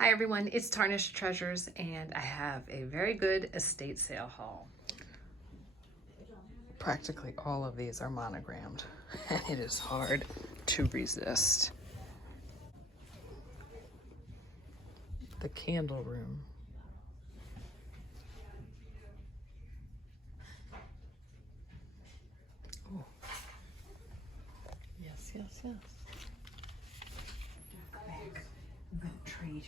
Hi everyone, it's Tarnished Treasures and I have a very good estate sale haul. Practically all of these are monogrammed and it is hard to resist. The candle room. Ooh. Yes, yes, yes. Quick, I'm gonna trade.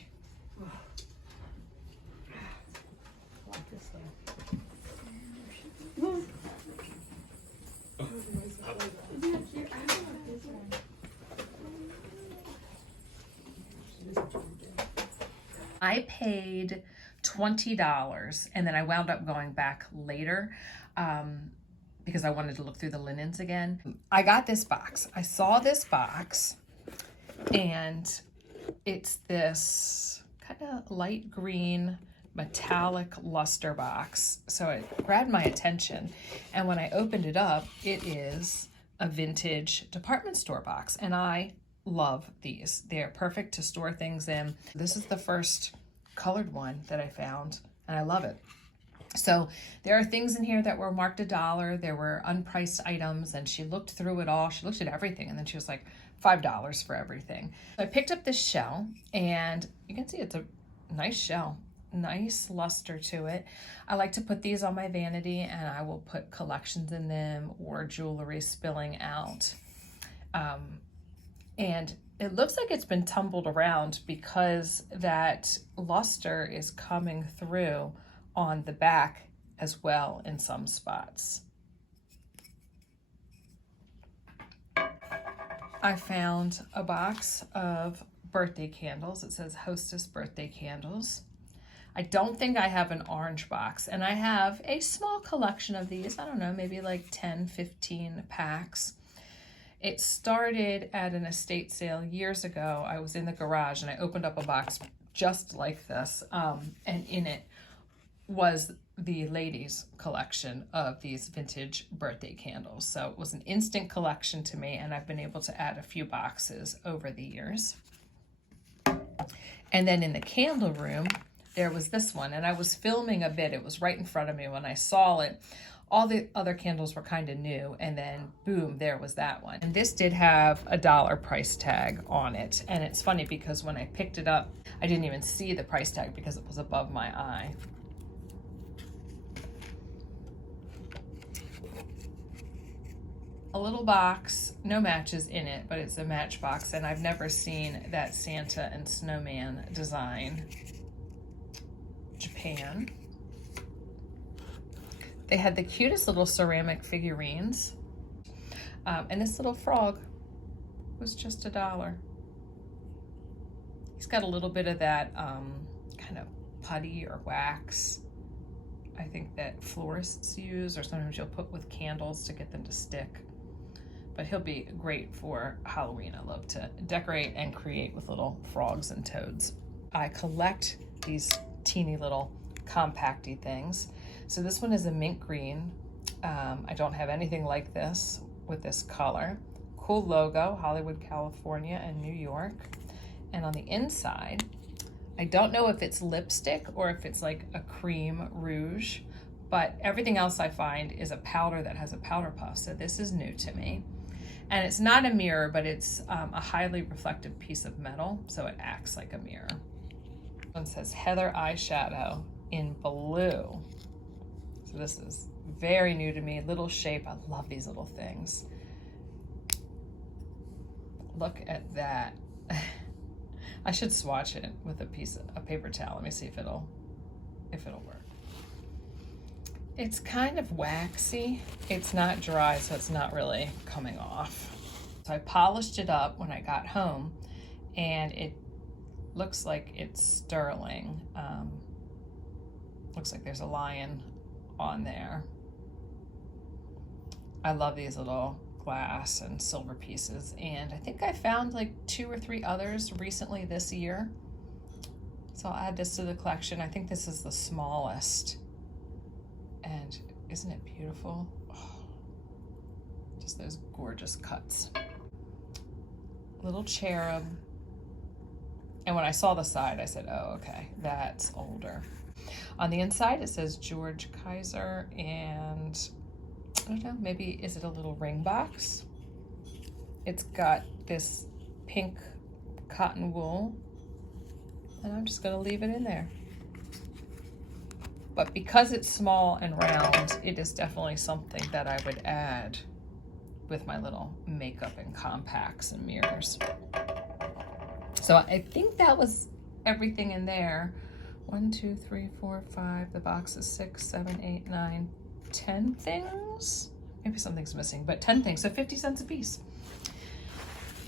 Like this though. I paid $20 and then I wound up going back later because I wanted to look through the linens again. I got this box. I saw this box and it's this kind of light green metallic luster box. So it grabbed my attention. And when I opened it up, it is a vintage department store box. And I love these. They're perfect to store things in. This is the first colored one that I found and I love it. So there are things in here that were marked $1. There were unpriced items and she looked through it all. She looked at everything and then she was like, $5 for everything. So I picked up this shell and you can see it's a nice shell, nice luster to it. I like to put these on my vanity and I will put collections in them or jewelry spilling out. And it looks like it's been tumbled around because that luster is coming through on the back as well in some spots. I found a box of birthday candles. It says Hostess birthday candles. I don't think I have an orange box, and I have a small collection of these. I don't know, maybe like 10, 15 packs. It started at an estate sale years ago. I was in the garage and I opened up a box just like this, and in it was the ladies' collection of these vintage birthday candles. So it was an instant collection to me, and I've been able to add a few boxes over the years. And then in the candle room, there was this one, and I was filming a bit. It was right in front of me when I saw it. All the other candles were kind of new, and then boom, there was that one. And this did have $1 price tag on it. And it's funny because when I picked it up, I didn't even see the price tag because it was above my eye. A little box, no matches in it, but it's a matchbox, and I've never seen that Santa and snowman design. Japan. They had the cutest little ceramic figurines. And this little frog was just $1. He's got a little bit of that kind of putty or wax, I think, that florists use, or sometimes you'll put with candles to get them to stick. But he'll be great for Halloween. I love to decorate and create with little frogs and toads. I collect these teeny little compacty things. So this one is a mint green. I don't have anything like this with this color. Cool logo, Hollywood, California, and New York. And on the inside, I don't know if it's lipstick or if it's like a cream rouge, but everything else I find is a powder that has a powder puff. So this is new to me. And it's not a mirror, but it's a highly reflective piece of metal, so it acts like a mirror. One says Heather eyeshadow in blue. So this is very new to me. Little shape. I love these little things. Look at that. I should swatch it with a paper towel. Let me see if it'll work. It's kind of waxy. It's not dry, so it's not really coming off. So I polished it up when I got home, and it looks like it's sterling. Looks like there's a lion on there. I love these little glass and silver pieces, and I think I found like 2 or 3 others recently this year. So I'll add this to the collection. I think this is the smallest. And isn't it beautiful? Oh, just those gorgeous cuts. Little cherub And when I saw the side, I said, oh, okay, that's older. On the inside, it says George Kaiser, and I don't know, maybe, is it a little ring box? It's got this pink cotton wool, and I'm just gonna leave it in there. But because it's small and round, it is definitely something that I would add with my little makeup and compacts and mirrors. So I think that was everything in there. 1, 2, 3, 4, 5, the box is 6, 7, 8, 9, 10 things. Maybe something's missing, but 10 things, so 50 cents a piece.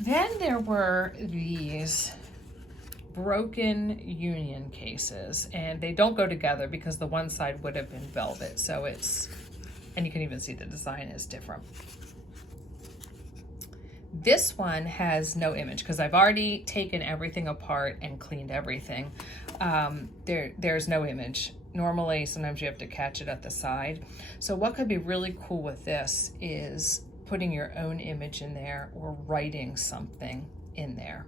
Then there were these broken union cases, and they don't go together because the one side would have been velvet, so it's, and you can even see the design is different. This one has no image because I've already taken everything apart and cleaned everything. There's no image. Normally, sometimes you have to catch it at the side. So what could be really cool with this is putting your own image in there or writing something in there.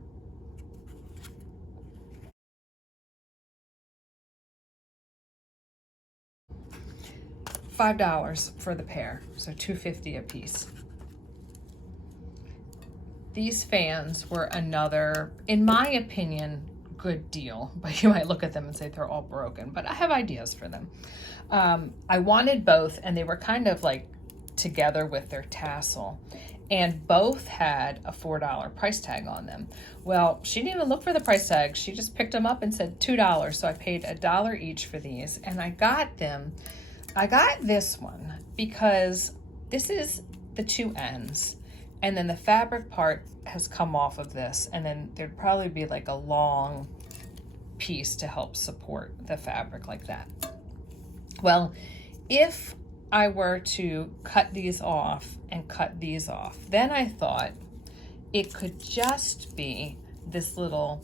$5 for the pair, so $2.50 a piece. These fans were another, in my opinion, good deal, but you might look at them and say they're all broken, but I have ideas for them. I wanted both, and they were kind of like together with their tassel, and both had a $4 price tag on them. Well, she didn't even look for the price tag. She just picked them up and said $2, so I paid $1 each for these, and I got them. I got this one because this is the two ends, and then the fabric part has come off of this, and then there'd probably be like a long piece to help support the fabric like that. Well, if I were to cut these off and cut these off, then I thought it could just be this little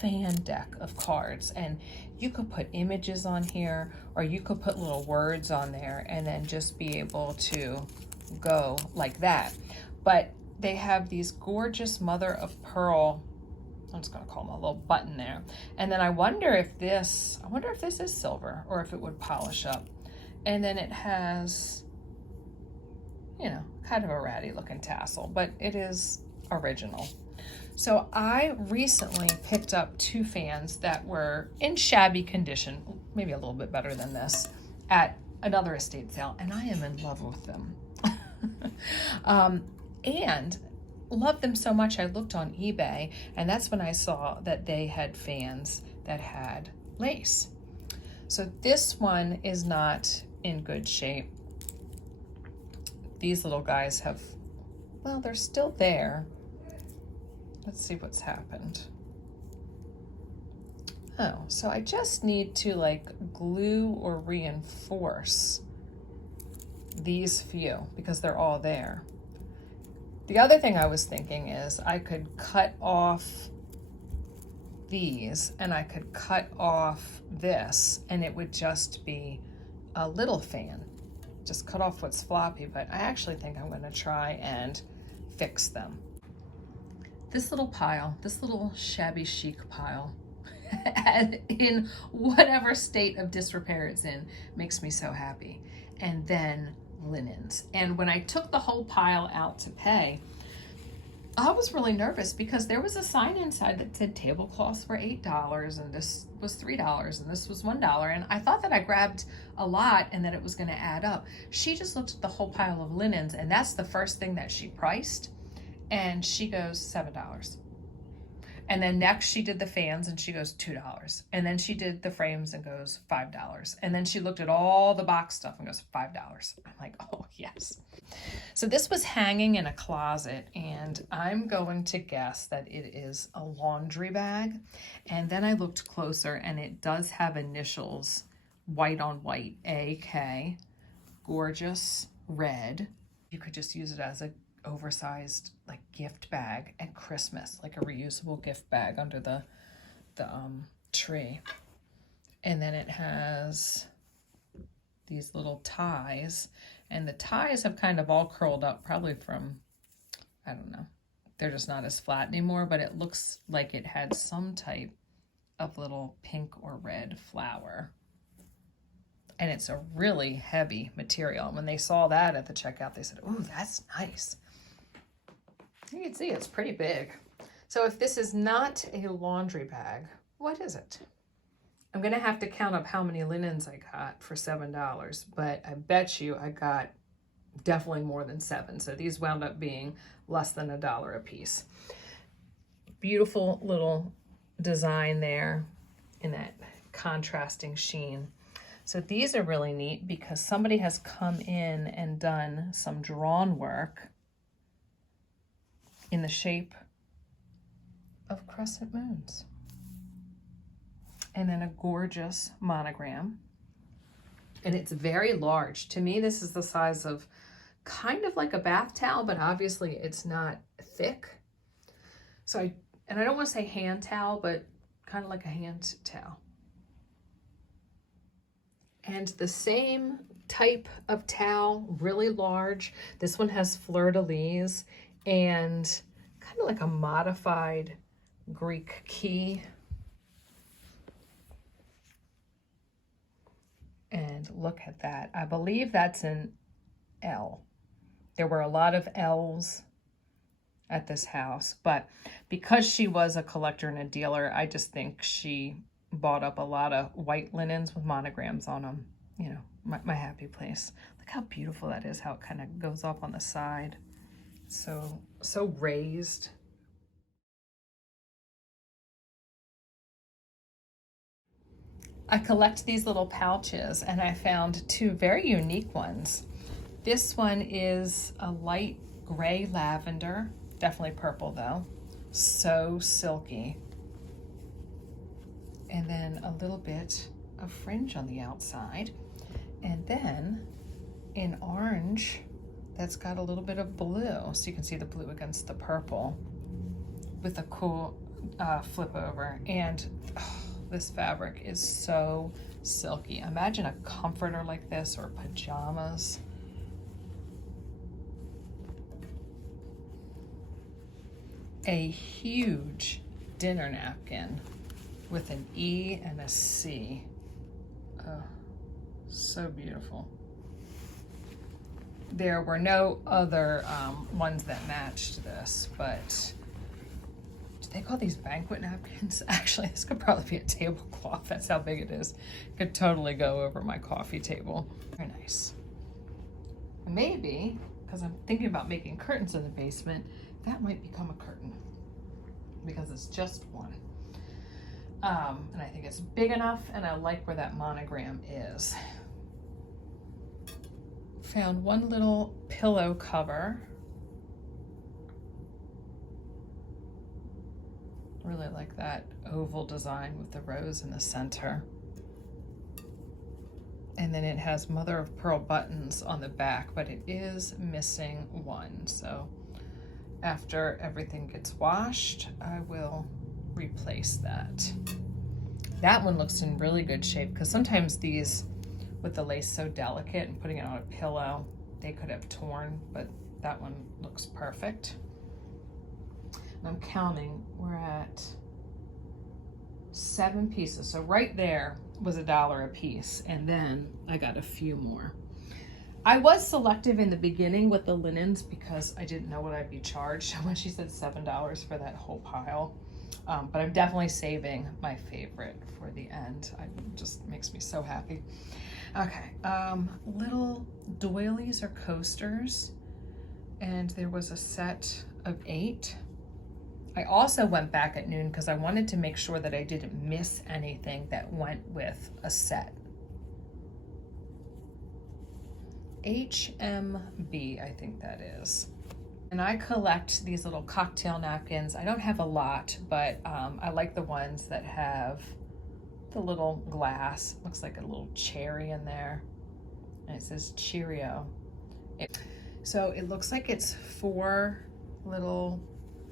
fan deck of cards, and you could put images on here, or you could put little words on there and then just be able to go like that. But they have these gorgeous mother of pearl, I'm just gonna call them a little button there. And then I wonder if this is silver or if it would polish up. And then it has, you know, kind of a ratty looking tassel, but it is original. So I recently picked up two fans that were in shabby condition, maybe a little bit better than this, at another estate sale, and I am in love with them. And loved them so much I looked on eBay, and that's when I saw that they had fans that had lace. So this one is not in good shape. These little guys have, well, they're still there. Let's see what's happened. Oh, so I just need to like glue or reinforce these few because they're all there. The other thing I was thinking is I could cut off these and I could cut off this and it would just be a little fan. Just cut off what's floppy, but I actually think I'm going to try and fix them. This little pile, this little shabby chic pile, in whatever state of disrepair it's in, makes me so happy. And then linens. And when I took the whole pile out to pay, I was really nervous because there was a sign inside that said tablecloths were $8 and this was $3 and this was $1. And I thought that I grabbed a lot and that it was going to add up. She just looked at the whole pile of linens, and that's the first thing that she priced. And she goes $7. And then next she did the fans and she goes $2. And then she did the frames and goes $5. And then she looked at all the box stuff and goes $5. I'm like, oh yes. So this was hanging in a closet, and I'm going to guess that it is a laundry bag. And then I looked closer and it does have initials, white on white, AK, gorgeous red. You could just use it as a oversized like gift bag at Christmas, like a reusable gift bag under the tree. And then it has these little ties, and the ties have kind of all curled up, probably from, I don't know, they're just not as flat anymore, but it looks like it had some type of little pink or red flower. And it's a really heavy material. When they saw that at the checkout, they said, "Ooh, that's nice." You can see it's pretty big. So if this is not a laundry bag, what is it? I'm gonna have to count up how many linens I got for $7, but I bet you I got definitely more than 7. So these wound up being less than $1 a piece. Beautiful little design there in that contrasting sheen. So these are really neat because somebody has come in and done some drawn work in the shape of crescent moons. And then a gorgeous monogram. And it's very large. To me, this is the size of kind of like a bath towel, but obviously it's not thick. So I don't want to say hand towel, but kind of like a hand towel. And the same type of towel, really large. This one has fleur-de-lis and kind of like a modified Greek key. And look at that. I believe that's an L. There were a lot of L's at this house, but because she was a collector and a dealer, I just think she bought up a lot of white linens with monograms on them. You know, my happy place. Look how beautiful that is, how it kind of goes up on the side. So raised. I collect these little pouches and I found 2 very unique ones. This one is a light gray lavender, definitely purple though. So silky. And then a little bit of fringe on the outside. And then in orange, that's got a little bit of blue. So you can see the blue against the purple with a cool flip over. And this fabric is so silky. Imagine a comforter like this or pajamas. A huge dinner napkin with an E and a C. Oh, so beautiful. There were no other ones that matched this, but do they call these banquet napkins? Actually, this could probably be a tablecloth. That's how big it is. Could totally go over my coffee table. Very nice. Maybe, because I'm thinking about making curtains in the basement, that might become a curtain because it's just one. And I think it's big enough and I like where that monogram is. Found one little pillow cover. Really like that oval design with the rose in the center. And then it has mother of pearl buttons on the back, but it is missing one. So after everything gets washed, I will replace that. That one looks in really good shape because sometimes these, with the lace so delicate and putting it on a pillow, they could have torn, but that one looks perfect. And I'm counting, we're at 7 pieces. So right there was $1 a piece, and then I got a few more. I was selective in the beginning with the linens because I didn't know what I'd be charged when she said $7 for that whole pile. But I'm definitely saving my favorite for the end. It just makes me so happy. Okay, little doilies or coasters, and there was a set of 8. I also went back at noon because I wanted to make sure that I didn't miss anything that went with a set. HMB, I think that is. And I collect these little cocktail napkins. I don't have a lot, but I like the ones that have the little glass. Looks like a little cherry in there. And it says Cheerio. So it looks like it's 4 little,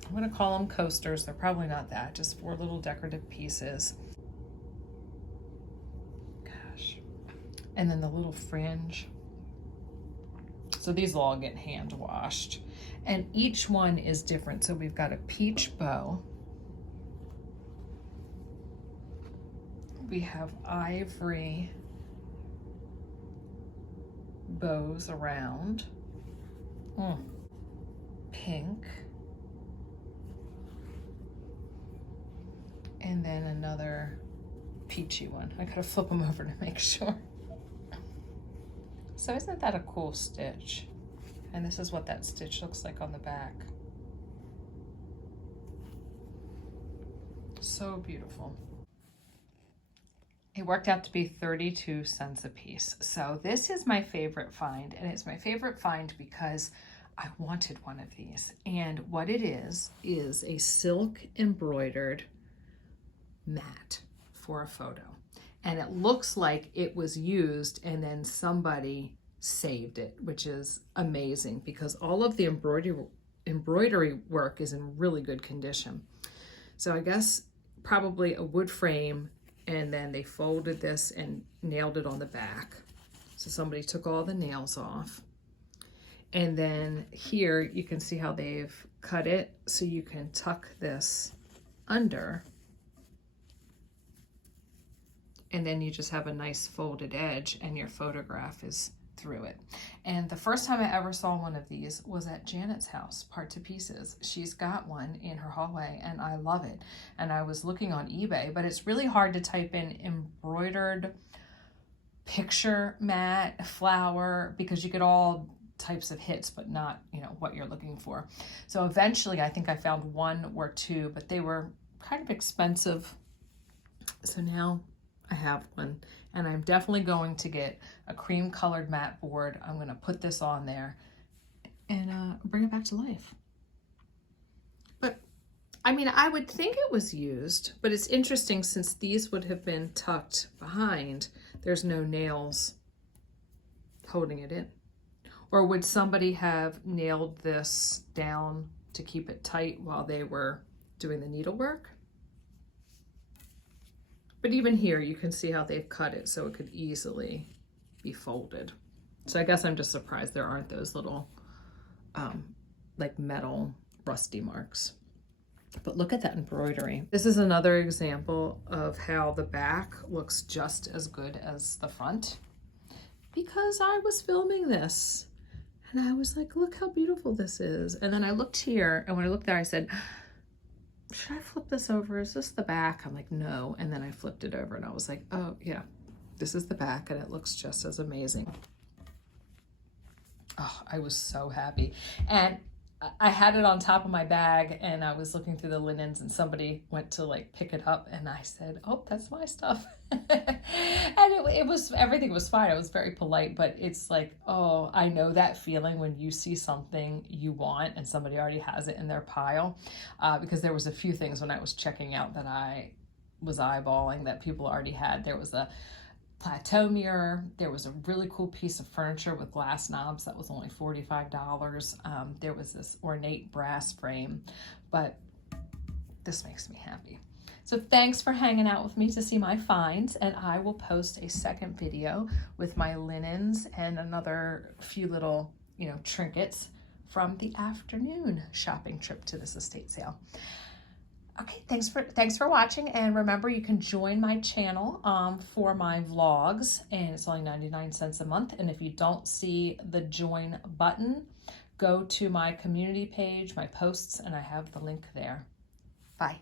I'm gonna call them coasters. They're probably not that, just 4 little decorative pieces. Gosh. And then the little fringe. So these will all get hand washed. And each one is different. So we've got a peach bow. We have ivory bows around. Pink. And then another peachy one. I gotta flip them over to make sure. So isn't that a cool stitch? And this is what that stitch looks like on the back. So beautiful. It worked out to be 32 cents a piece. So this is my favorite find, and it's my favorite find because I wanted one of these. And what it is a silk embroidered mat for a photo. And it looks like it was used and then somebody saved it, which is amazing because all of the embroidery work is in really good condition. So I guess probably a wood frame, and then they folded this and nailed it on the back. So somebody took all the nails off. And then here you can see how they've cut it so you can tuck this under. And then you just have a nice folded edge and your photograph is through it. And the first time I ever saw one of these was at Janet's house, Part to Pieces. She's got one in her hallway and I love it. And I was looking on eBay, but it's really hard to type in embroidered picture mat, flower, because you get all types of hits, but not, you know, what you're looking for. So eventually I think I found one or two, but they were kind of expensive. So now I have one, and I'm definitely going to get a cream colored mat board. I'm going to put this on there and bring it back to life. But I mean, I would think it was used, but it's interesting since these would have been tucked behind, there's no nails holding it in. Or would somebody have nailed this down to keep it tight while they were doing the needlework? But even here, you can see how they've cut it so it could easily be folded. So I guess I'm just surprised there aren't those little like metal rusty marks. But look at that embroidery. This is another example of how the back looks just as good as the front, because I was filming this and I was like, look how beautiful this is. And then I looked here, and when I looked there, I said, should I flip this over? Is this the back? I'm like, no. And then I flipped it over and I was like, oh yeah, this is the back and it looks just as amazing. Oh, I was so happy. And I had it on top of my bag and I was looking through the linens and somebody went to like pick it up and I said, oh, that's my stuff. And it was, everything was fine. I was very polite, but it's like, oh, I know that feeling when you see something you want and somebody already has it in their pile. Because there was a few things when I was checking out that I was eyeballing that people already had. There was a plateau mirror. There was a really cool piece of furniture with glass knobs that was only $45. There was this ornate brass frame, but this makes me happy. So thanks for hanging out with me to see my finds, and I will post a second video with my linens and another few little, you know, trinkets from the afternoon shopping trip to this estate sale. Okay, thanks for watching, and remember you can join my channel for my vlogs, and it's only 99 cents a month. And if you don't see the join button, go to my community page, my posts, and I have the link there. Bye.